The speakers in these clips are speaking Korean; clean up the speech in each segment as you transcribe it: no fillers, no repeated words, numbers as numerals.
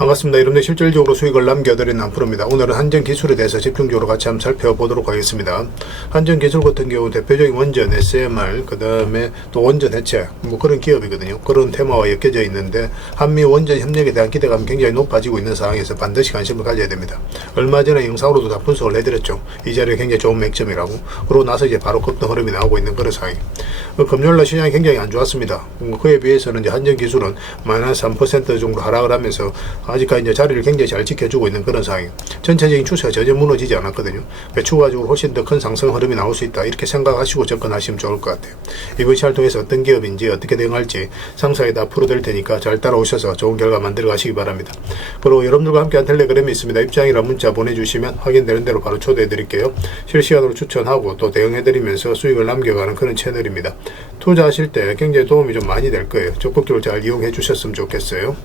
반갑습니다. 여러분들 실질적으로 수익을 남겨드리는 한프로입니다. 오늘은 한전기술에 대해서 집중적으로 같이 한번 살펴보도록 하겠습니다. 한전기술 같은 경우 대표적인 원전, SMR, 그 다음에 또 원전 해체, 뭐 그런 기업이거든요. 그런 테마와 엮여져 있는데 한미 원전 협력에 대한 기대감이 굉장히 높아지고 있는 상황에서 반드시 관심을 가져야 됩니다. 얼마 전에 영상으로도 다 분석을 해드렸죠. 이 자리가 굉장히 좋은 맥점이라고. 그러고 나서 이제 바로 급등 흐름이 나오고 있는 그런 상황이에요. 금요일날 시장이 굉장히 안 좋았습니다. 그에 비해서는 이제 한전기술은 마이너스 3% 정도 하락을 하면서 아직까지 이제 자리를 굉장히 잘 지켜주고 있는 그런 상황이에요. 전체적인 추세가 전혀 무너지지 않았거든요. 추가적으로 훨씬 더 큰 상승 흐름이 나올 수 있다. 이렇게 생각하시고 접근하시면 좋을 것 같아요. 이번 시간을 통해서 어떤 기업인지 어떻게 대응할지 상세하게 다 풀어드릴 테니까 잘 따라오셔서 좋은 결과 만들어 가시기 바랍니다. 그리고 여러분들과 함께한 텔레그램이 있습니다. 입장이랑 문자 보내주시면 확인되는 대로 바로 초대해 드릴게요. 실시간으로 추천하고 또 대응해 드리면서 수익을 남겨가는 그런 채널입니다. 투자하실 때 굉장히 도움이 좀 많이 될 거예요. 적극적으로 잘 이용해 주셨으면 좋겠어요.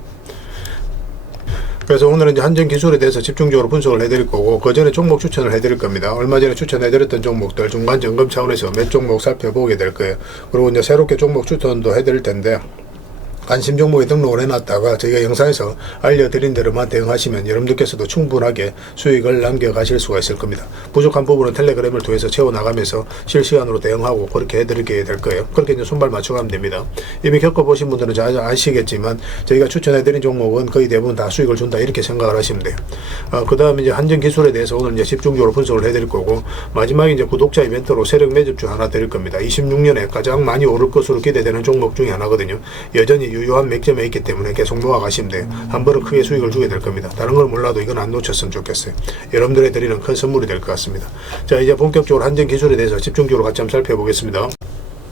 그래서 오늘은 이제 한전기술에 대해서 집중적으로 분석을 해드릴 거고, 그 전에 종목 추천을 해드릴 겁니다. 얼마 전에 추천해드렸던 종목들 중간 점검 차원에서 몇 종목 살펴보게 될 거예요. 그리고 이제 새롭게 종목 추천도 해드릴 텐데, 관심 종목에 등록을 해놨다가 저희가 영상에서 알려드린 대로만 대응하시면 여러분들께서도 충분하게 수익을 남겨가실 수가 있을 겁니다. 부족한 부분은 텔레그램을 통해서 채워나가면서 실시간으로 대응하고 그렇게 해드리게 될 거예요. 그렇게 이제 손발 맞춰가면 됩니다. 이미 겪어보신 분들은 잘 아시겠지만 저희가 추천해드린 종목은 거의 대부분 다 수익을 준다 이렇게 생각을 하시면 돼요. 그 다음에 이제 한전기술에 대해서 오늘 이제 집중적으로 분석을 해드릴 거고, 마지막에 이제 구독자 이벤트로 세력 매집주 하나 드릴 겁니다. 26년에 가장 많이 오를 것으로 기대되는 종목 중에 하나거든요. 여전히 유효한 맥점에 있기 때문에 계속 모아가시면 돼요. 한 번은 크게 수익을 주게 될 겁니다. 다른 걸 몰라도 이건 안 놓쳤으면 좋겠어요. 여러분들에 드리는 큰 선물이 될 것 같습니다. 자, 이제 본격적으로 한전기술에 대해서 집중적으로 같이 한번 살펴보겠습니다.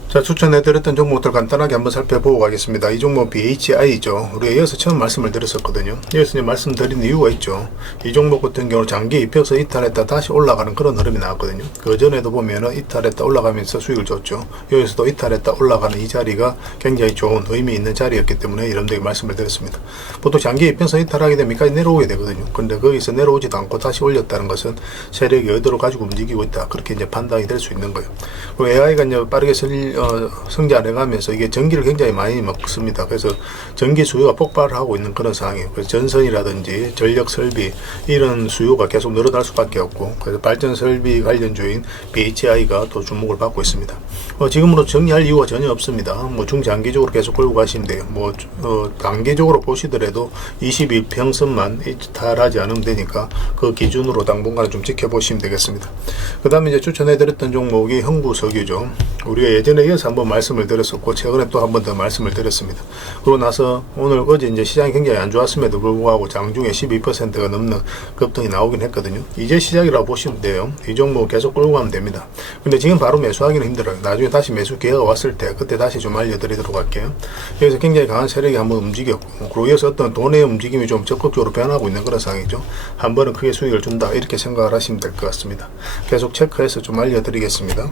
자, 추천해드렸던 종목들 간단하게 한번 살펴보고 가겠습니다. 이 종목 BHI죠. 우리가 이어서 처음 말씀을 드렸었거든요. 이어서 이제 말씀드린 이유가 있죠. 이 종목 같은 경우 장기 입혀서 이탈했다 다시 올라가는 그런 흐름이 나왔거든요. 그 전에도 보면은 이탈했다 올라가면서 수익을 줬죠. 여기서도 이탈했다 올라가는 이 자리가 굉장히 좋은 의미 있는 자리였기 때문에 여러분들에게 말씀을 드렸습니다. 보통 장기 입혀서 이탈하게 되면 여기까지 내려오게 되거든요. 근데 거기서 내려오지도 않고 다시 올렸다는 것은 세력이 의도를 가지고 움직이고 있다. 그렇게 이제 판단이 될 수 있는 거예요. 그리고 AI가 이제 빠르게 성장해가면서 이게 전기를 굉장히 많이 먹습니다. 그래서 전기 수요가 폭발을 하고 있는 그런 상황이에요. 그래서 전선이라든지 전력 설비 이런 수요가 계속 늘어날 수밖에 없고, 그래서 발전 설비 관련주인 BHI가 또 주목을 받고 있습니다. 지금으로 정리할 이유가 전혀 없습니다. 뭐 중장기적으로 계속 끌고 가시면 돼요. 뭐 단기적으로 보시더라도 22평선만 이탈하지 않으면 되니까 그 기준으로 당분간은 좀 지켜보시면 되겠습니다. 그 다음에 이제 추천해드렸던 종목이 흥부석유죠. 우리가 예전에 이어서 한번 말씀을 드렸었고, 최근에 또 한 번 더 말씀을 드렸습니다. 그러고 나서 오늘 어제 이제 시장이 굉장히 안 좋았음에도 불구하고 장중에 12%가 넘는 급등이 나오긴 했거든요. 이제 시작이라고 보시면 돼요. 이 종목 계속 끌고 가면 됩니다. 근데 지금 바로 매수하기는 힘들어요. 나중에 다시 매수 기회가 왔을 때 그때 다시 좀 알려드리도록 할게요. 여기서 굉장히 강한 세력이 한번 움직였고, 그리고 이어서 어떤 돈의 움직임이 좀 적극적으로 변하고 있는 그런 상황이죠. 한 번은 크게 수익을 준다 이렇게 생각을 하시면 될 것 같습니다. 계속 체크해서 좀 알려드리겠습니다.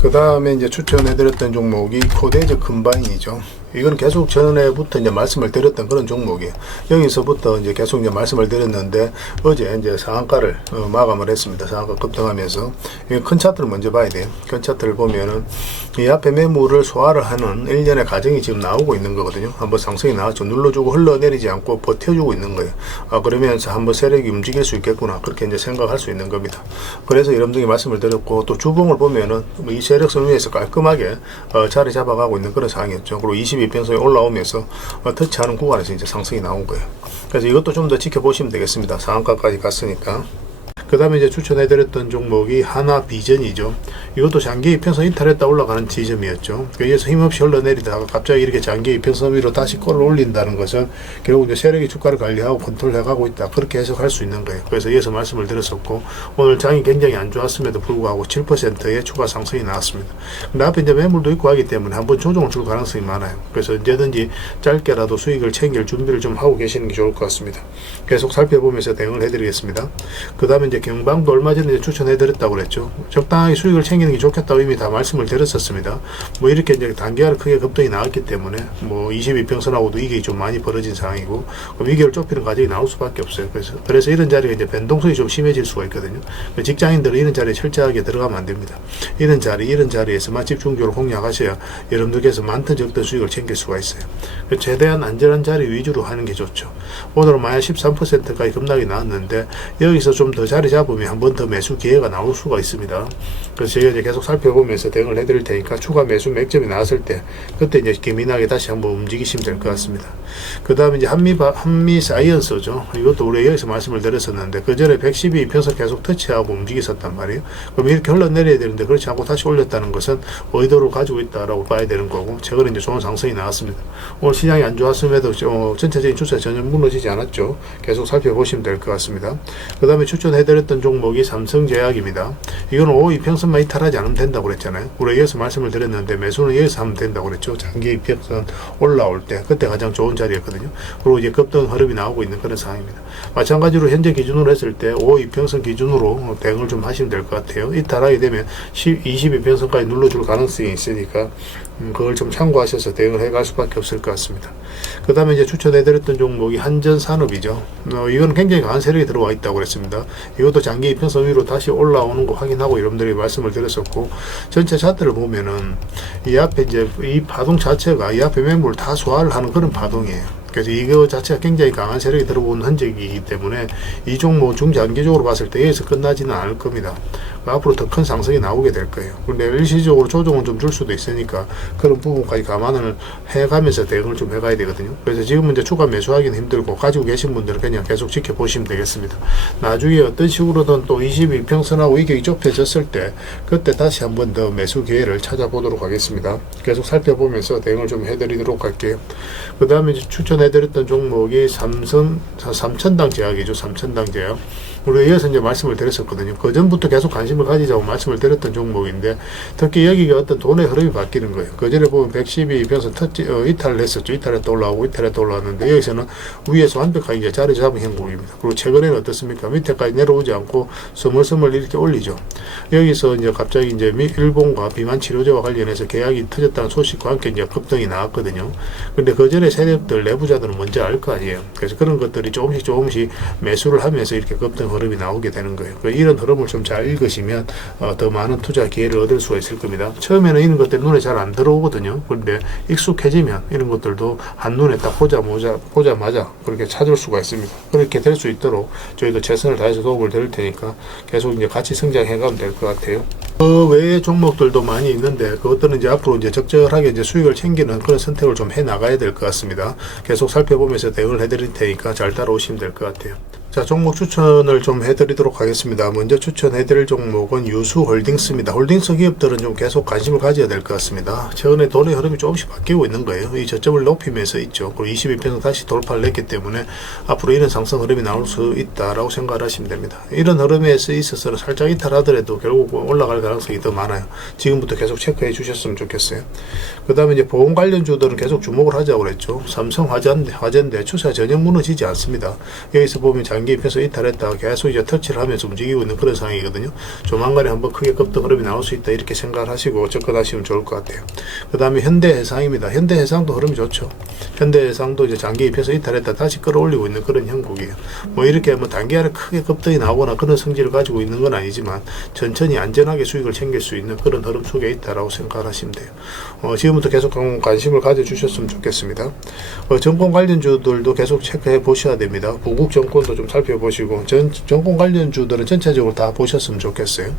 그 다음에 이제 추천해드렸던 종목이 코데즈 컴바인이죠. 이건 계속 전에부터 이제 말씀을 드렸던 그런 종목이에요. 여기서부터 이제 계속 이제 말씀을 드렸는데, 어제 이제 상한가를 마감을 했습니다. 상한가 급등하면서 큰 차트를 먼저 봐야 돼요. 큰 차트를 보면은 이 앞에 매물을 소화를 하는 일련의 과정이 지금 나오고 있는 거거든요. 한번 상승이 나왔죠. 눌러주고 흘러내리지 않고 버텨주고 있는 거예요. 그러면서 한번 세력이 움직일 수 있겠구나, 그렇게 이제 생각할 수 있는 겁니다. 그래서 여러분들에게 말씀을 드렸고, 또 주봉을 보면은 이 세력선 위에서 깔끔하게 자리 잡아가고 있는 그런 상황이었죠. 그리고 22평선이 올라오면서 터치하는 구간에서 이제 상승이 나온 거예요. 그래서 이것도 좀 더 지켜보시면 되겠습니다. 상한가까지 갔으니까. 그 다음에 이제 추천해드렸던 종목이 하나비전이죠. 이것도 장기 이평선 이탈했다 올라가는 지점이었죠. 여기에서 힘없이 흘러내리다가 갑자기 이렇게 장기 이평선 위로 다시 끌어올린다는 것은 결국 이제 세력이 주가를 관리하고 컨트롤해가고 있다, 그렇게 해석할 수 있는 거예요. 그래서 이어서 말씀을 드렸었고, 오늘 장이 굉장히 안 좋았음에도 불구하고 7%의 추가 상승이 나왔습니다. 근데 앞에 이제 매물도 있고 하기 때문에 한번 조정을 줄 가능성이 많아요. 그래서 언제든지 짧게라도 수익을 챙길 준비를 좀 하고 계시는 게 좋을 것 같습니다. 계속 살펴보면서 대응을 해드리겠습니다. 그 다음에 이제 이제 경방도 얼마 전에 이제 추천해드렸다고 그랬죠. 적당하게 수익을 챙기는 게 좋겠다고 이미 다 말씀을 드렸었습니다. 뭐 이렇게 이제 단기화를 크게 급등이 나왔기 때문에 뭐 22평선하고도 이게 좀 많이 벌어진 상황이고, 그럼 위기를 좁히는 과정이 나올 수밖에 없어요. 그래서 이런 자리가 이제 변동성이 좀 심해질 수가 있거든요. 직장인들은 이런 자리에 철저하게 들어가면 안 됩니다. 이런 자리에서만 집중적으로 공략하셔야 여러분들께서 많든 적든 수익을 챙길 수가 있어요. 최대한 안전한 자리 위주로 하는 게 좋죠. 오늘은 만약 13%까지 급락이 나왔는데 여기서 좀 더 자리 잡으면 한 번 더 매수 기회가 나올 수가 있습니다. 그래서 저희가 이제 계속 살펴보면서 대응을 해드릴 테니까 추가 매수 맥점이 나왔을 때 그때 이제 기민하게 다시 한번 움직이시면 될 것 같습니다. 그 다음에 이제 한미 사이언스죠. 이것도 우리 여기서 말씀을 드렸었는데 그 전에 112평선 계속 터치하고 움직였었단 말이에요. 그럼 이렇게 흘러내려야 되는데 그렇지 않고 다시 올렸다는 것은 의도를 가지고 있다라고 봐야 되는 거고, 최근에 이제 좋은 상승이 나왔습니다. 오늘 시장이 안 좋았음에도 전체적인 추세 전혀 무너지지 않았죠. 계속 살펴보시면 될 것 같습니다. 그 다음에 추천해드렸던 종목이 삼성제약입니다. 이거는 52평선만 이탈하지 않으면 된다고 그랬잖아요. 우리 여기서 말씀을 드렸는데 매수는 여기서 하면 된다고 그랬죠. 장기 이평선 올라올 때 그때 가장 좋은 자리였거든요. 그리고 이제 급등 흐름이 나오고 있는 그런 상황입니다. 마찬가지로 현재 기준으로 했을 때 52평선 기준으로 대응을 좀 하시면 될 것 같아요. 이탈하게 되면 22평선까지 눌러줄 가능성이 있으니까 그걸 좀 참고하셔서 대응을 해갈 수밖에 없을 것 같습니다. 그 다음에 이제 추천해드렸던 종목이 한전산업이죠. 이건 굉장히 강한 세력이 들어와 있다고 그랬습니다. 이것도 장기 이평선 위로 다시 올라오는 거 확인하고 여러분들이 말씀을 드렸었고, 전체 차트를 보면은 이 앞에 이제 이 파동 자체가 이 앞에 매물을 다 소화를 하는 그런 파동이에요. 그래서 이거 자체가 굉장히 강한 세력이 들어온 흔적이기 때문에 이 종목 중장기적으로 봤을 때 여기서 끝나지는 않을 겁니다. 앞으로 더 큰 상승이 나오게 될 거예요. 그런데 일시적으로 조정은 좀 줄 수도 있으니까 그런 부분까지 감안을 해가면서 대응을 좀 해가야 되거든요. 그래서 지금은 이제 추가 매수하기는 힘들고 가지고 계신 분들은 그냥 계속 지켜보시면 되겠습니다. 나중에 어떤 식으로든 또 21평선하고 이격이 좁혀졌을 때 그때 다시 한 번 더 매수 기회를 찾아보도록 하겠습니다. 계속 살펴보면서 대응을 좀 해드리도록 할게요. 그 다음에 추천해드렸던 종목이 삼천당 제약이죠. 삼천당 제약. 우리가 이어서 이제 말씀을 드렸었거든요. 그 전부터 계속 관심을 가지자고 말씀을 드렸던 종목인데, 특히 여기가 어떤 돈의 흐름이 바뀌는 거예요. 그 전에 보면 112평선 이탈을 했었죠. 이탈했다 올라오고 이탈했다 올라왔는데 여기서는 위에서 완벽하게 이제 자리 잡은 형국입니다. 그리고 최근에는 어떻습니까? 밑에까지 내려오지 않고 스멀스멀 이렇게 올리죠. 여기서 이제 갑자기 이제 일본과 비만 치료제와 관련해서 계약이 터졌다는 소식과 함께 이제 급등이 나왔거든요. 근데 그 전에 세력들 내부자들은 먼저 알 거 아니에요. 그래서 그런 것들이 조금씩 매수를 하면서 이렇게 급등 흐름이 나오게 되는 거예요. 이런 흐름을 좀 잘 읽으시면 더 많은 투자 기회를 얻을 수가 있을 겁니다. 처음에는 이런 것들이 눈에 잘 안 들어오거든요. 그런데 익숙해지면 이런 것들도 한눈에 딱 보자마자 그렇게 찾을 수가 있습니다. 그렇게 될 수 있도록 저희도 최선을 다해서 도움을 드릴 테니까 계속 이제 같이 성장해가면 될 것 같아요. 그 외의 종목들도 많이 있는데 그것들은 이제 앞으로 이제 적절하게 이제 수익을 챙기는 그런 선택을 좀 해 나가야 될 것 같습니다. 계속 살펴보면서 대응을 해드릴 테니까 잘 따라오시면 될 것 같아요. 자, 종목 추천을 좀 해드리도록 하겠습니다. 먼저 추천해드릴 종목은 유수홀딩스입니다. 홀딩스 기업들은 좀 계속 관심을 가져야 될 것 같습니다. 최근에 돈의 흐름이 조금씩 바뀌고 있는 거예요. 이 저점을 높이면서 있죠. 그리고 22평선 다시 돌파를 했기 때문에 앞으로 이런 상승 흐름이 나올 수 있다라고 생각을 하시면 됩니다. 이런 흐름에 있어서는 살짝 이탈하더라도 결국 올라갈 가능성이 더 많아요. 지금부터 계속 체크해 주셨으면 좋겠어요. 그 다음에 이제 보험 관련주들은 계속 주목을 하자고 그랬죠. 삼성 화재인데 추세가 전혀 무너지지 않습니다. 여기서 보면 장기 입혀서 이탈했다가 계속 이제 터치를 하면서 움직이고 있는 그런 상황이거든요. 조만간에 한번 크게 급등 흐름이 나올 수 있다 이렇게 생각을 하시고 접근하시면 좋을 것 같아요. 그 다음에 현대해상입니다. 현대해상도 흐름이 좋죠. 현대해상도 이제 장기 입혀서 이탈했다 다시 끌어올리고 있는 그런 형국이에요. 뭐 이렇게 뭐 단기간에 크게 급등이 나오거나 그런 성질을 가지고 있는 건 아니지만 천천히 안전하게 수익을 챙길 수 있는 그런 흐름 속에 있다라고 생각을 하시면 돼요. 지금부터 계속 관심을 가져주셨으면 좋겠습니다. 정권 관련주들도 계속 체크해 보셔야 됩니다. 부국 정권도 좀 살펴보시고 정권 관련주들은 전체적으로 다 보셨으면 좋겠어요.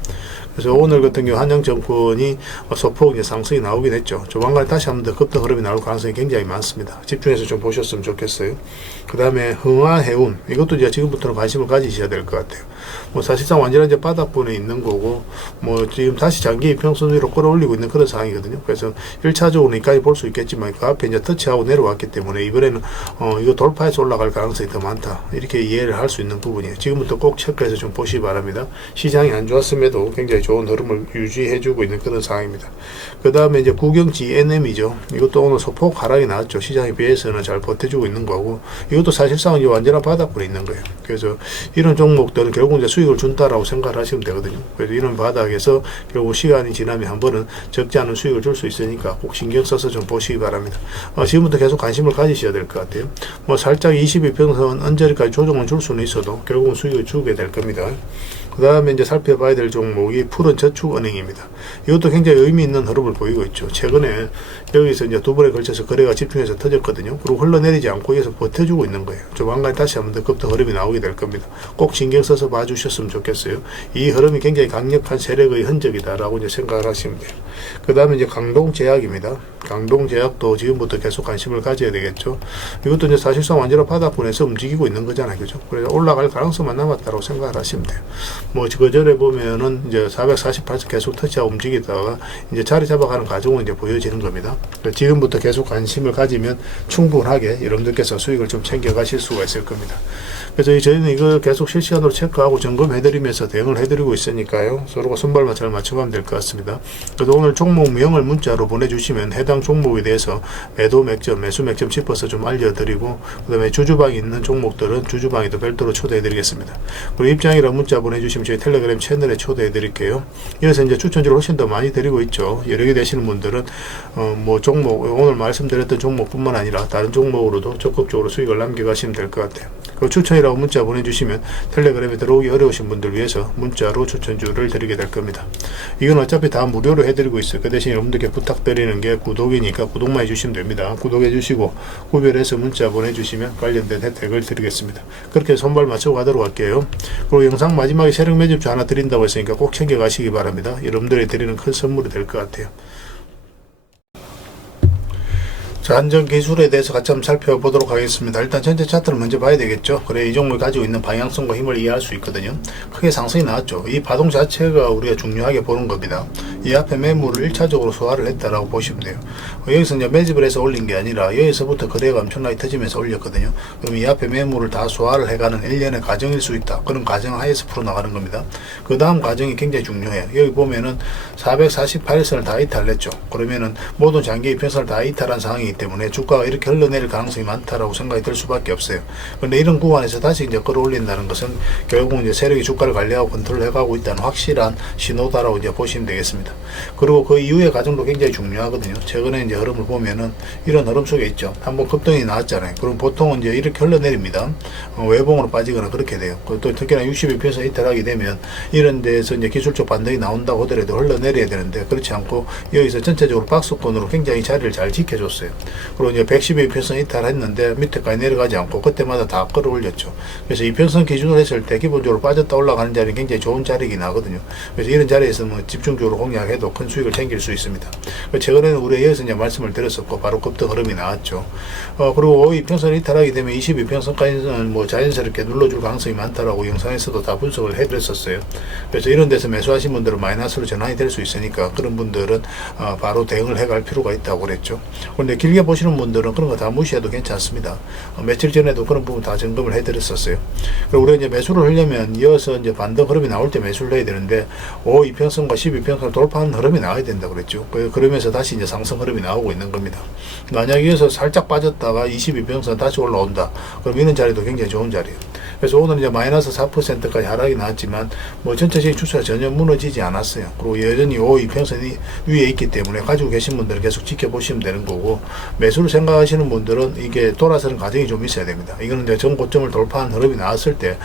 그래서 오늘 같은 경우 한양정권이 소폭 이제 상승이 나오긴 했죠. 조만간에 다시 한번 더 급등 흐름이 나올 가능성이 굉장히 많습니다. 집중해서 좀 보셨으면 좋겠어요. 그 다음에 흥화해운 이것도 이제 지금부터는 관심을 가지셔야 될 것 같아요. 뭐 사실상 완전한 이제 바닥권에 있는 거고 뭐 지금 다시 장기 이평선 위로 끌어올리고 있는 그런 상황이거든요. 그래서 1차적으로 여기까지 볼 수 있겠지만 그 앞에 이제 터치하고 내려왔기 때문에 이번에는 이거 돌파해서 올라갈 가능성이 더 많다 이렇게 이해를 할 수 있는 부분이에요. 지금부터 꼭 체크해서 좀 보시기 바랍니다. 시장이 안 좋았음에도 굉장히 좋은 흐름을 유지해주고 있는 그런 상황입니다. 그 다음에 이제 국영지 NM이죠. 이것도 오늘 소폭 하락이 나왔죠. 시장에 비해서는 잘 버텨주고 있는 거고, 이것도 사실상 이제 완전한 바닥권에 있는 거예요. 그래서 이런 종목들은 결국 이제 수익을 준다라고 생각을 하시면 되거든요. 그래서 이런 바닥에서 결국 시간이 지나면 한 번은 적지 않은 수익을 줄 수 있으니까 꼭 신경 써서 좀 보시기 바랍니다. 지금부터 계속 관심을 가지셔야 될 것 같아요. 뭐 살짝 22평선 언저리까지 조정을 줄 수는 있어도 결국은 수익을 주게 될 겁니다. 그 다음에 이제 살펴봐야 될 종목이 푸른저축은행입니다. 이것도 굉장히 의미 있는 흐름을 보이고 있죠. 최근에 여기서 이제 두 번에 걸쳐서 거래가 집중해서 터졌거든요. 그리고 흘러내리지 않고 여기서 버텨주고 있는 거예요. 조만간 다시 한번 더 급등 흐름이 나오게 될 겁니다. 꼭 신경 써서 봐주셨으면 좋겠어요. 이 흐름이 굉장히 강력한 세력의 흔적이다라고 이제 생각을 하시면 돼요. 그 다음에 이제 강동제약입니다. 강동제약도 지금부터 계속 관심을 가져야 되겠죠. 이것도 이제 사실상 완전한 바닥권에서 움직이고 있는 거잖아요. 그죠? 그래서 올라갈 가능성만 남았다고 생각을 하시면 돼요. 뭐 그 전에 보면은 이제 448선 계속 터치하고 움직이다가 이제 자리 잡아가는 과정은 이제 보여지는 겁니다. 지금부터 계속 관심을 가지면 충분하게 여러분들께서 수익을 좀 챙겨가실 수가 있을 겁니다. 그래서 저희는 이걸 계속 실시간으로 체크하고 점검해드리면서 대응을 해드리고 있으니까요. 서로가 손발만 잘 맞춰가면 될 것 같습니다. 그래서 오늘 종목명을 문자로 보내주시면 해당 종목에 대해서 매도 맥점, 매수 맥점 짚어서 좀 알려드리고, 그 다음에 주주방이 있는 종목들은 주주방에도 별도로 초대해드리겠습니다. 그리고 입장이랑 문자 보내주시면 저희 텔레그램 채널에 초대해드릴게요. 여기서 이제 추천주를 훨씬 더 많이 드리고 있죠. 여러 개 되시는 분들은 뭐 종목, 오늘 말씀드렸던 종목뿐만 아니라 다른 종목으로도 적극적으로 수익을 남겨가시면 될 것 같아요. 그 추천이라고 문자 보내주시면 텔레그램에 들어오기 어려우신 분들 위해서 문자로 추천주를 드리게 될 겁니다. 이건 어차피 다 무료로 해드리고 있어요. 그 대신 여러분들께 부탁드리는 게 구독이니까 구독만 해주시면 됩니다. 구독해주시고 구별해서 문자 보내주시면 관련된 혜택을 드리겠습니다. 그렇게 손발 맞추고 가도록 할게요. 그리고 영상 마지막에 세력 매집주 하나 드린다고 했으니까 꼭 챙겨가시기 바랍니다. 여러분들이 드리는 큰 선물이 될 것 같아요. 자, 안전기술에 대해서 같이 한번 살펴보도록 하겠습니다. 일단 전체 차트를 먼저 봐야 되겠죠. 그래 이 종목이 가지고 있는 방향성과 힘을 이해할 수 있거든요. 크게 상승이 나왔죠. 이 파동 자체가 우리가 중요하게 보는 겁니다. 이 앞에 매물을 1차적으로 소화를 했다라고 보시면 돼요. 여기서 이제 매집을 해서 올린 게 아니라 여기서부터 거래가 엄청나게 터지면서 올렸거든요. 그럼 이 앞에 매물을 다 소화를 해가는 일련의 과정일 수 있다. 그런 과정 하에서 풀어나가는 겁니다. 그 다음 과정이 굉장히 중요해요. 여기 보면은 448선을 다 이탈했죠. 그러면은 모든 장기 이평선을 다 이탈한 상황이기 때문에 주가가 이렇게 흘러내릴 가능성이 많다라고 생각이 들 수밖에 없어요. 그런데 이런 구간에서 다시 이제 끌어올린다는 것은 결국 이제 세력이 주가를 관리하고 컨트롤해가고 있다는 확실한 신호다라고 이제 보시면 되겠습니다. 그리고 그 이후의 과정도 굉장히 중요하거든요. 최근에 이제 흐름을 보면은 이런 흐름 속에 있죠. 한번 급등이 나왔잖아요. 그럼 보통은 이제 이렇게 흘러내립니다. 외봉으로 빠지거나 그렇게 돼요. 또 특히나 62평선 이탈하게 되면 이런 데에서 이제 기술적 반등이 나온다고 하더라도 흘러내려야 되는데 그렇지 않고 여기서 전체적으로 박스권으로 굉장히 자리를 잘 지켜줬어요. 그리고 이제 112평선 이탈했는데 밑에까지 내려가지 않고 그때마다 다 끌어올렸죠. 그래서 이평선 기준으로 했을 때 기본적으로 빠졌다 올라가는 자리는 굉장히 좋은 자리이긴 하거든요. 그래서 이런 자리에서 뭐 집중적으로 공략해도 큰 수익을 챙길 수 있습니다. 최근에는 우리가 여기서 이제 말씀을 드렸었고 바로 급등 흐름이 나왔죠. 그리고 이평선 이탈하게 되면 22평선까지는 뭐 자연스럽게 눌러줄 가능성이 많다라고 영상에서도 다 분석을 해드렸었어요. 그래서 이런 데서 매수하신 분들은 마이너스로 전환이 될 수 있으니까 그런 분들은 바로 대응을 해갈 필요가 있다고 그랬죠. 그런데 길게 보시는 분들은 그런 거 다 무시해도 괜찮습니다. 며칠 전에도 그런 부분 다 점검을 해드렸었어요. 그리고 우리가 이제 매수를 하려면 이어서 이제 반등 흐름이 나올 때 매수를 해야 되는데 2평선과 12평선을 돌파하는 흐름이 나와야 된다고 그랬죠. 그러면서 다시 이제 상승 흐름이 나오고 있는 겁니다. 만약 이어서 살짝 빠졌다가 22평선 다시 올라온다. 그럼 이런 자리도 굉장히 좋은 자리예요. 그래서 오늘 이제 마이너스 4%까지 하락이 나왔지만 뭐 전체적인 추세가 전혀 무너지지 않았어요. 그리고 여전히 2평선이 위에 있기 때문에 가지고 계신 분들은 계속 지켜보시면 되는 거고, 매수를 생각하시는 분들은 이게 돌아서는 과정이 좀 있어야 됩니다. 이거는 이제 전고점을 돌파한 흐름이 나왔을 때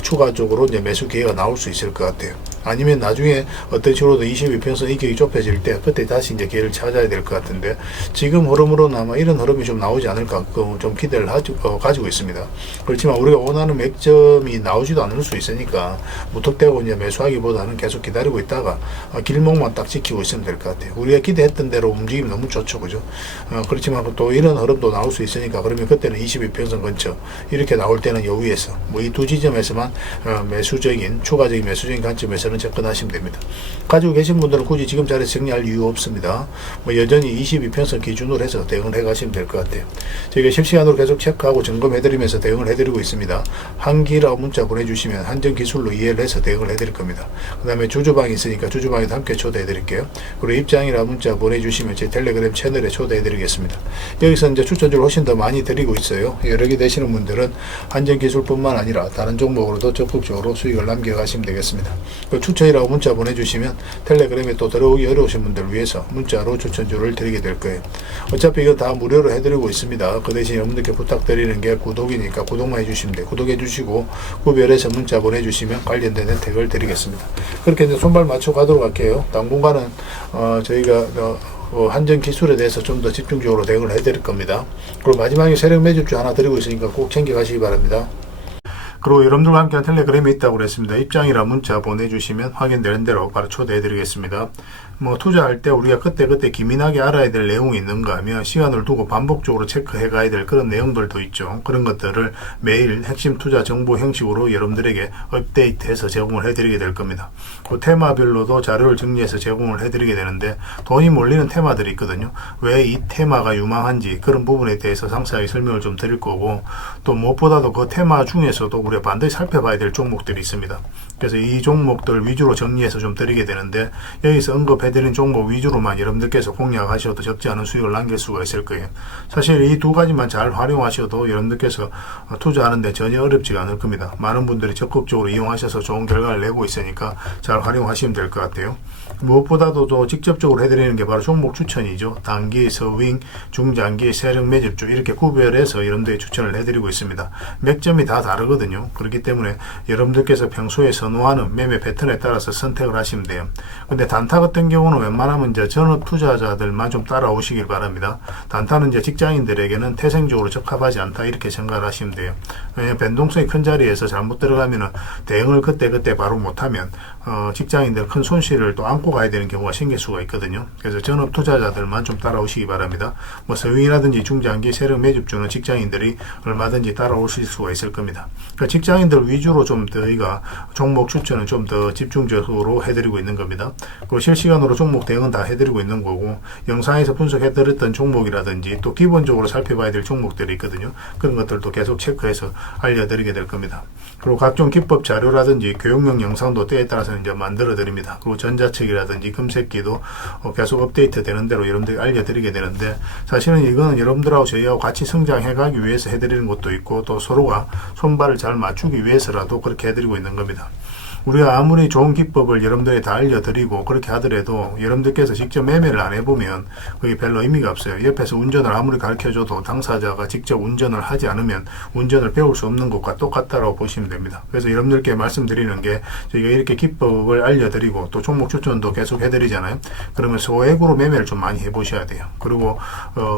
추가적으로 이제 매수 기회가 나올 수 있을 것 같아요. 아니면 나중에 어떤 식으로도 22평선 이격이 좁혀질 때 그때 다시 이제 기회를 찾아야 될 것 같은데, 지금 흐름으로는 아마 이런 흐름이 좀 나오지 않을까 좀 기대를 가지고 있습니다. 그렇지만 우리가 원하는 맥점이 나오지도 않을 수 있으니까 무턱대고 이제 매수하기보다는 계속 기다리고 있다가 길목만 딱 지키고 있으면 될 것 같아요. 우리가 기대했던 대로 움직이면 너무 좋죠, 그죠? 그렇지만 또 이런 흐름도 나올 수 있으니까 그러면 그때는 22평선 근처 이렇게 나올 때는 여기에서 뭐 이 두 지점에서만 매수적인 추가적인 매수적인 관점에서는 접근하시면 됩니다. 가지고 계신 분들은 굳이 지금 자리에서 정리할 이유 없습니다. 뭐 여전히 22평선 기준으로 해서 대응을 해가시면 될 것 같아요. 저희가 실시간으로 계속 체크하고 점검해드리면서 대응을 해드리고 있습니다. 한기라고 문자 보내주시면 한정기술로 이해를 해서 대응을 해드릴 겁니다. 그 다음에 주주방이 있으니까 주주방에도 함께 초대해드릴게요. 그리고 입장이라고 문자 보내주시면 제 텔레그램 채널에 초대해드리겠습니다. 여기서 이제 추천주를 훨씬 더 많이 드리고 있어요. 여러 개 되시는 분들은 한정기술뿐만 아니라 다른 종목으로도 적극적으로 수익을 남겨가시면 되겠습니다. 그 추천이라고 문자 보내주시면 텔레그램에 또 들어오기 어려우신 분들을 위해서 문자로 추천주를 드리게 될 거예요. 어차피 이거 다 무료로 해드리고 있습니다. 그 대신 여러분들께 부탁드리는 게 구독이니까 구독만 해주시면 돼요. 구독해 주시고 구별해서 문자 보내주시면 관련된 혜택을 드리겠습니다. 그렇게 이제 손발 맞춰 가도록 할게요. 당분간은 저희가 한정 기술에 대해서 좀 더 집중적으로 대응을 해드릴 겁니다. 그리고 마지막에 세력 매집주 하나 드리고 있으니까 꼭 챙겨가시기 바랍니다. 그리고 여러분들과 함께한 텔레그램이 있다고 그랬습니다. 입장이라 문자 보내주시면 확인되는 대로 바로 초대해드리겠습니다. 투자할 때 우리가 그때그때 기민하게 알아야 될 내용이 있는가 하면 시간을 두고 반복적으로 체크해 가야 될 그런 내용들도 있죠. 그런 것들을 매일 핵심 투자 정보 형식으로 여러분들에게 업데이트해서 제공을 해드리게 될 겁니다. 그 테마별로도 자료를 정리해서 제공을 해드리게 되는데 돈이 몰리는 테마들이 있거든요. 왜 이 테마가 유망한지 그런 부분에 대해서 상세하게 설명을 좀 드릴 거고, 또 무엇보다도 그 테마 중에서도 우리가 반드시 살펴봐야 될 종목들이 있습니다. 그래서 이 종목들 위주로 정리해서 좀 드리게 되는데, 여기서 언급해드린 종목 위주로만 여러분들께서 공략하셔도 적지 않은 수익을 남길 수가 있을 거예요. 사실 이 두 가지만 잘 활용하셔도 여러분들께서 투자하는데 전혀 어렵지가 않을 겁니다. 많은 분들이 적극적으로 이용하셔서 좋은 결과를 내고 있으니까 잘 활용하시면 될 것 같아요. 무엇보다도 또 직접적으로 해드리는 게 바로 종목 추천이죠. 단기, 서윙, 중장기, 세력 매집주 이렇게 구별해서 여러분들이 추천을 해드리고 있습니다. 맥점이 다 다르거든요. 그렇기 때문에 여러분들께서 평소에 선호하는 매매 패턴에 따라서 선택을 하시면 돼요. 근데 단타 같은 경우는 웬만하면 이제 전업 투자자들만 좀 따라오시길 바랍니다. 단타는 이제 직장인들에게는 태생적으로 적합하지 않다 이렇게 생각을 하시면 돼요. 왜냐하면 변동성이 큰 자리에서 잘못 들어가면은 대응을 그때 바로 못하면 직장인들 큰 손실을 또 안고 가야 되는 경우가 생길 수가 있거든요. 그래서 전업 투자자들만 좀 따라오시기 바랍니다. 서윙이라든지 중장기 세력 매집주는 직장인들이 얼마든지 따라오실 수가 있을 겁니다. 그러니까 직장인들 위주로 좀 저희가 종목 추천은 좀 더 집중적으로 해드리고 있는 겁니다. 그리고 실시간으로 종목 대응은 다 해드리고 있는 거고, 영상에서 분석해드렸던 종목이라든지 또 기본적으로 살펴봐야 될 종목들이 있거든요. 그런 것들도 계속 체크해서 알려드리게 될 겁니다. 그리고 각종 기법 자료라든지 교육용 영상도 때에 따라서 이제 만들어 드립니다. 그리고 전자책이라든지 금색기도 계속 업데이트 되는 대로 여러분들이 알려드리게 되는데, 사실은 이거는 여러분들하고 저희하고 같이 성장해 가기 위해서 해드리는 것도 있고, 또 서로가 손발을 잘 맞추기 위해서라도 그렇게 해드리고 있는 겁니다. 우리가 아무리 좋은 기법을 여러분들에 다 알려드리고 그렇게 하더라도 여러분들께서 직접 매매를 안 해보면 그게 별로 의미가 없어요. 옆에서 운전을 아무리 가르쳐줘도 당사자가 직접 운전을 하지 않으면 운전을 배울 수 없는 것과 똑같다고 보시면 됩니다. 그래서 여러분들께 말씀드리는 게, 저희가 이렇게 기법을 알려드리고 또 종목 추천도 계속 해드리잖아요. 그러면 소액으로 매매를 좀 많이 해보셔야 돼요. 그리고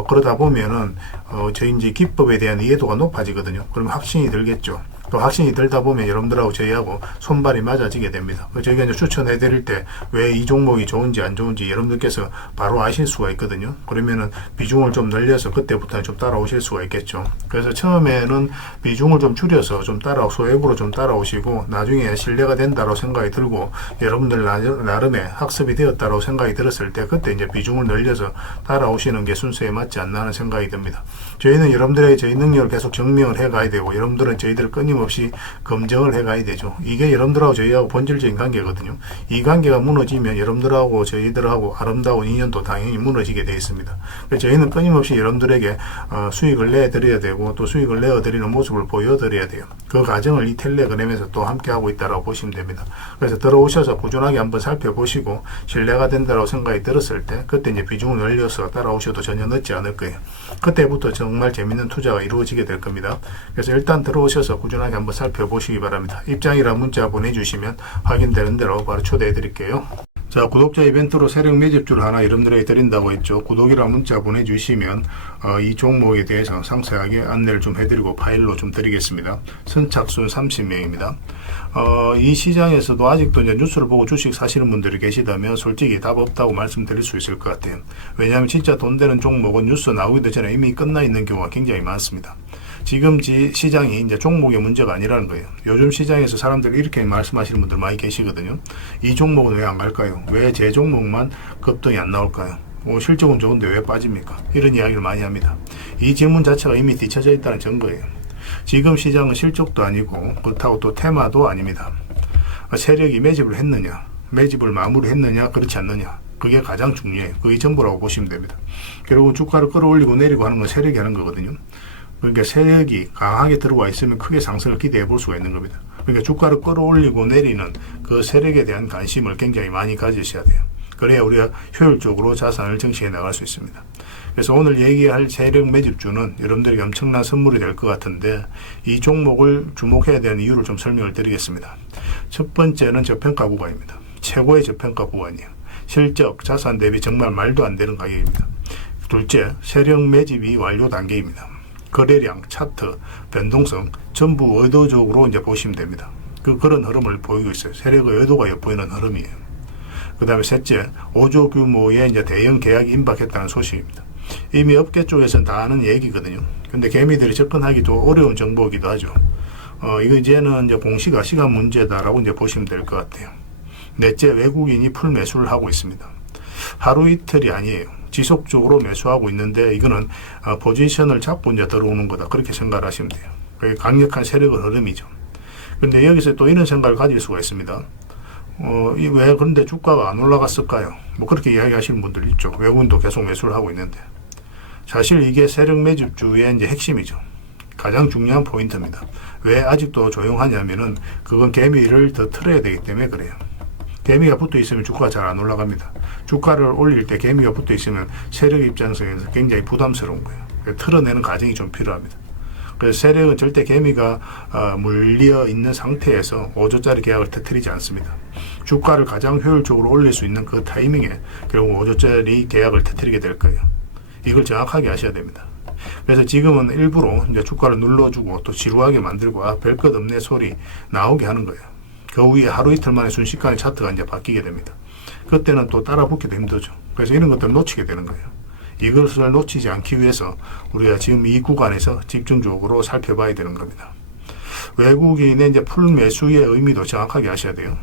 그러다 보면은 저희 이제 기법에 대한 이해도가 높아지거든요. 그러면 확신이 들겠죠. 또 확신이 들다 보면 여러분들하고 저희하고 손발이 맞아지게 됩니다. 저희가 이제 추천해 드릴 때 왜 이 종목이 좋은지 안 좋은지 여러분들께서 바로 아실 수가 있거든요. 그러면은 비중을 좀 늘려서 그때부터는 좀 따라오실 수가 있겠죠. 그래서 처음에는 비중을 좀 줄여서 좀 소액으로 좀 따라오시고, 나중에 신뢰가 된다고 생각이 들고 여러분들 나름의 학습이 되었다고 생각이 들었을 때 그때 이제 비중을 늘려서 따라오시는 게 순서에 맞지 않나 하는 생각이 듭니다. 저희는 여러분들의 저희 능력을 계속 증명을 해 가야 되고, 여러분들은 저희들을 끊임없이 검증을 해 가야 되죠. 이게 여러분들하고 저희하고 본질적인 관계거든요. 이 관계가 무너지면 여러분들하고 저희들하고 아름다운 인연도 당연히 무너지게 되어 있습니다. 그래서 저희는 끊임없이 여러분들에게 수익을 내드려야 되고, 또 수익을 내어드리는 모습을 보여드려야 돼요. 그 과정을 이 텔레그램에서 또 함께 하고 있다고 보시면 됩니다. 그래서 들어오셔서 꾸준하게 한번 살펴보시고 신뢰가 된다고 생각이 들었을 때 그때 이제 비중을 늘려서 따라오셔도 전혀 늦지 않을 거예요. 그때부터 정말 재밌는 투자가 이루어지게 될 겁니다. 그래서 일단 들어오셔서 꾸준하게 한번 살펴보시기 바랍니다. 입장이라 문자 보내주시면 확인되는 대로 바로 초대해 드릴게요. 자, 구독자 이벤트로 세력 매집주를 하나 여러분들에게 드린다고 했죠. 구독이랑 문자 보내주시면 이 종목에 대해서 상세하게 안내를 좀 해드리고 파일로 좀 드리겠습니다. 선착순 30명입니다. 이 시장에서도 아직도 이제 뉴스를 보고 주식 사시는 분들이 계시다면 솔직히 답 없다고 말씀드릴 수 있을 것 같아요. 왜냐하면 진짜 돈 되는 종목은 뉴스 나오기도 전에 이미 끝나 있는 경우가 굉장히 많습니다. 지금 시장이 이제 종목의 문제가 아니라는 거예요. 요즘 시장에서 사람들이 이렇게 말씀하시는 분들 많이 계시거든요. 이 종목은 왜 안 갈까요? 왜 제 종목만 급등이 안 나올까요? 실적은 좋은데 왜 빠집니까? 이런 이야기를 많이 합니다. 이 질문 자체가 이미 뒤쳐져 있다는 증거예요. 지금 시장은 실적도 아니고 그렇다고 또 테마도 아닙니다. 세력이 매집을 했느냐, 매집을 마무리했느냐, 그렇지 않느냐, 그게 가장 중요해요. 그게 전부라고 보시면 됩니다. 결국은 주가를 끌어올리고 내리고 하는 건 세력이 하는 거거든요. 그러니까 세력이 강하게 들어와 있으면 크게 상승을 기대해 볼 수가 있는 겁니다. 그러니까 주가를 끌어올리고 내리는 그 세력에 대한 관심을 굉장히 많이 가지셔야 돼요. 그래야 우리가 효율적으로 자산을 정치해 나갈 수 있습니다. 그래서 오늘 얘기할 세력 매집주는 여러분들에게 엄청난 선물이 될 것 같은데, 이 종목을 주목해야 되는 이유를 좀 설명을 드리겠습니다. 첫 번째는 저평가 구간입니다. 최고의 저평가 구간이에요. 실적, 자산 대비 정말 말도 안 되는 가격입니다. 둘째, 세력 매집이 완료 단계입니다. 거래량, 차트, 변동성 전부 의도적으로 이제 보시면 됩니다. 그런 흐름을 보이고 있어요. 세력의 의도가 엿보이는 흐름이에요. 그 다음에 셋째, 5조 규모의 이제 대형 계약이 임박했다는 소식입니다. 이미 업계 쪽에서는 다 아는 얘기거든요. 근데 개미들이 접근하기도 어려운 정보이기도 하죠. 이거 이제는 이제 공시가 시간 문제다라고 이제 보시면 될 것 같아요. 넷째, 외국인이 풀 매수를 하고 있습니다. 하루 이틀이 아니에요. 지속적으로 매수하고 있는데, 이거는 포지션을 잡고 이제 들어오는 거다, 그렇게 생각을 하시면 돼요. 그게 강력한 세력의 흐름이죠. 근데 여기서 또 이런 생각을 가질 수가 있습니다. 왜 그런데 주가가 안 올라갔을까요? 뭐 그렇게 이야기하시는 분들 있죠. 외국인도 계속 매수를 하고 있는데, 사실 이게 세력 매집주의 이제 핵심이죠. 가장 중요한 포인트입니다. 왜 아직도 조용하냐면은 그건 개미를 더 틀어야 되기 때문에 그래요. 개미가 붙어 있으면 주가가 잘 안 올라갑니다. 주가를 올릴 때 개미가 붙어 있으면 세력 입장에서 굉장히 부담스러운 거예요. 틀어내는 과정이 좀 필요합니다. 그래서 세력은 절대 개미가 물려 있는 상태에서 5조짜리 계약을 터뜨리지 않습니다. 주가를 가장 효율적으로 올릴 수 있는 그 타이밍에 결국 5조짜리 계약을 터뜨리게 될 거예요. 이걸 정확하게 아셔야 됩니다. 그래서 지금은 일부러 이제 주가를 눌러주고 또 지루하게 만들고 별 것 없네 소리 나오게 하는 거예요. 그 후에 하루 이틀 만에 순식간에 차트가 이제 바뀌게 됩니다. 그때는 또 따라 붙기도 힘들죠. 그래서 이런 것들을 놓치게 되는 거예요. 이것을 놓치지 않기 위해서 우리가 지금 이 구간에서 집중적으로 살펴봐야 되는 겁니다. 외국인의 이제 풀 매수의 의미도 정확하게 아셔야 돼요.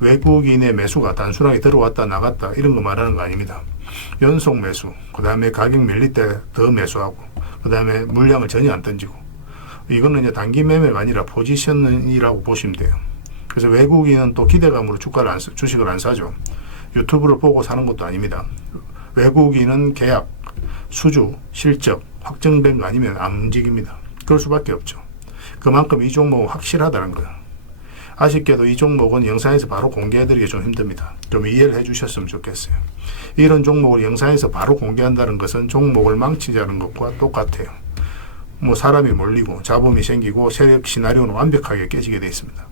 외국인의 매수가 단순하게 들어왔다 나갔다 이런 거 말하는 거 아닙니다. 연속 매수, 그 다음에 가격 밀릴 때 더 매수하고, 그 다음에 물량을 전혀 안 던지고, 이거는 이제 단기 매매가 아니라 포지션이라고 보시면 돼요. 그래서 외국인은 또 기대감으로 주식을 안 사죠. 유튜브를 보고 사는 것도 아닙니다. 외국인은 계약, 수주, 실적 확정된 거 아니면 안 움직입니다. 그럴 수밖에 없죠. 그만큼 이 종목은 확실하다는 거예요. 아쉽게도 이 종목은 영상에서 바로 공개해드리기 좀 힘듭니다. 좀 이해를 해주셨으면 좋겠어요. 이런 종목을 영상에서 바로 공개한다는 것은 종목을 망치자는 것과 똑같아요. 뭐 사람이 몰리고 잡음이 생기고 세력 시나리오는 완벽하게 깨지게 되어 있습니다.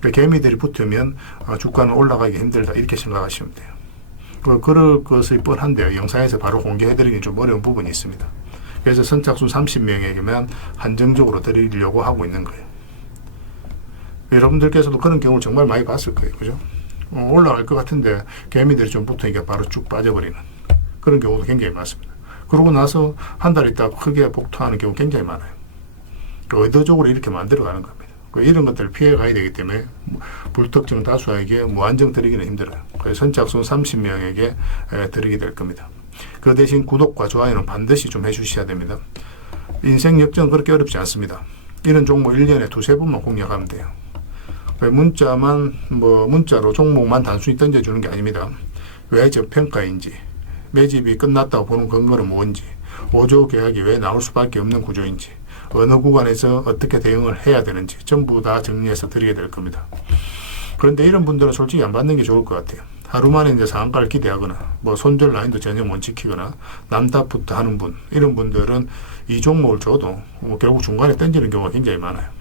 그러니까 개미들이 붙으면 주가는 올라가기 힘들다, 이렇게 생각하시면 돼요. 그럴 것이 뻔한데요. 영상에서 바로 공개해드리기 좀 어려운 부분이 있습니다. 그래서 선착순 30명에게만 한정적으로 드리려고 하고 있는 거예요. 여러분들께서도 그런 경우를 정말 많이 봤을 거예요. 그죠? 올라갈 것 같은데 개미들이 좀 붙으니까 바로 쭉 빠져버리는 그런 경우도 굉장히 많습니다. 그러고 나서 한 달 있다가 크게 복토하는 경우 굉장히 많아요. 의도적으로 이렇게 만들어가는 겁니다. 이런 것들을 피해 가야 되기 때문에 불특정 다수에게 무한정 드리기는 힘들어요. 그래서 선착순 30명에게 드리게 될 겁니다. 그 대신 구독과 좋아요는 반드시 좀 해주셔야 됩니다. 인생 역전 그렇게 어렵지 않습니다. 이런 종목 1년에 두세 번만 공략하면 돼요. 문자로 종목만 단순히 던져주는 게 아닙니다. 왜 저평가인지, 매집이 끝났다고 보는 근거는 뭔지, 5조 계약이 왜 나올 수밖에 없는 구조인지, 어느 구간에서 어떻게 대응을 해야 되는지 전부 다 정리해서 드리게 될 겁니다. 그런데 이런 분들은 솔직히 안 받는 게 좋을 것 같아요. 하루 만에 이제 상한가를 기대하거나 손절 라인도 전혀 못 지키거나 남답부터 하는 분, 이런 분들은 이 종목을 줘도 결국 중간에 던지는 경우가 굉장히 많아요.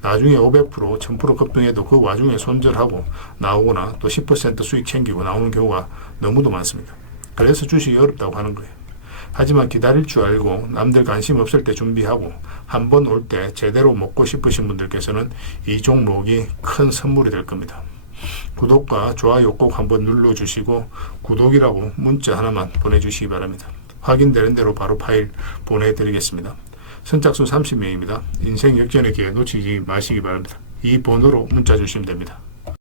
나중에 500%, 1000% 급등해도 그 와중에 손절하고 나오거나 또 10% 수익 챙기고 나오는 경우가 너무도 많습니다. 그래서 주식이 어렵다고 하는 거예요. 하지만 기다릴 줄 알고 남들 관심 없을 때 준비하고 한 번 올 때 제대로 먹고 싶으신 분들께서는 이 종목이 큰 선물이 될 겁니다. 구독과 좋아요 꼭 한번 눌러주시고 구독이라고 문자 하나만 보내주시기 바랍니다. 확인되는 대로 바로 파일 보내드리겠습니다. 선착순 30명입니다. 인생 역전의 기회 놓치지 마시기 바랍니다. 이 번호로 문자 주시면 됩니다.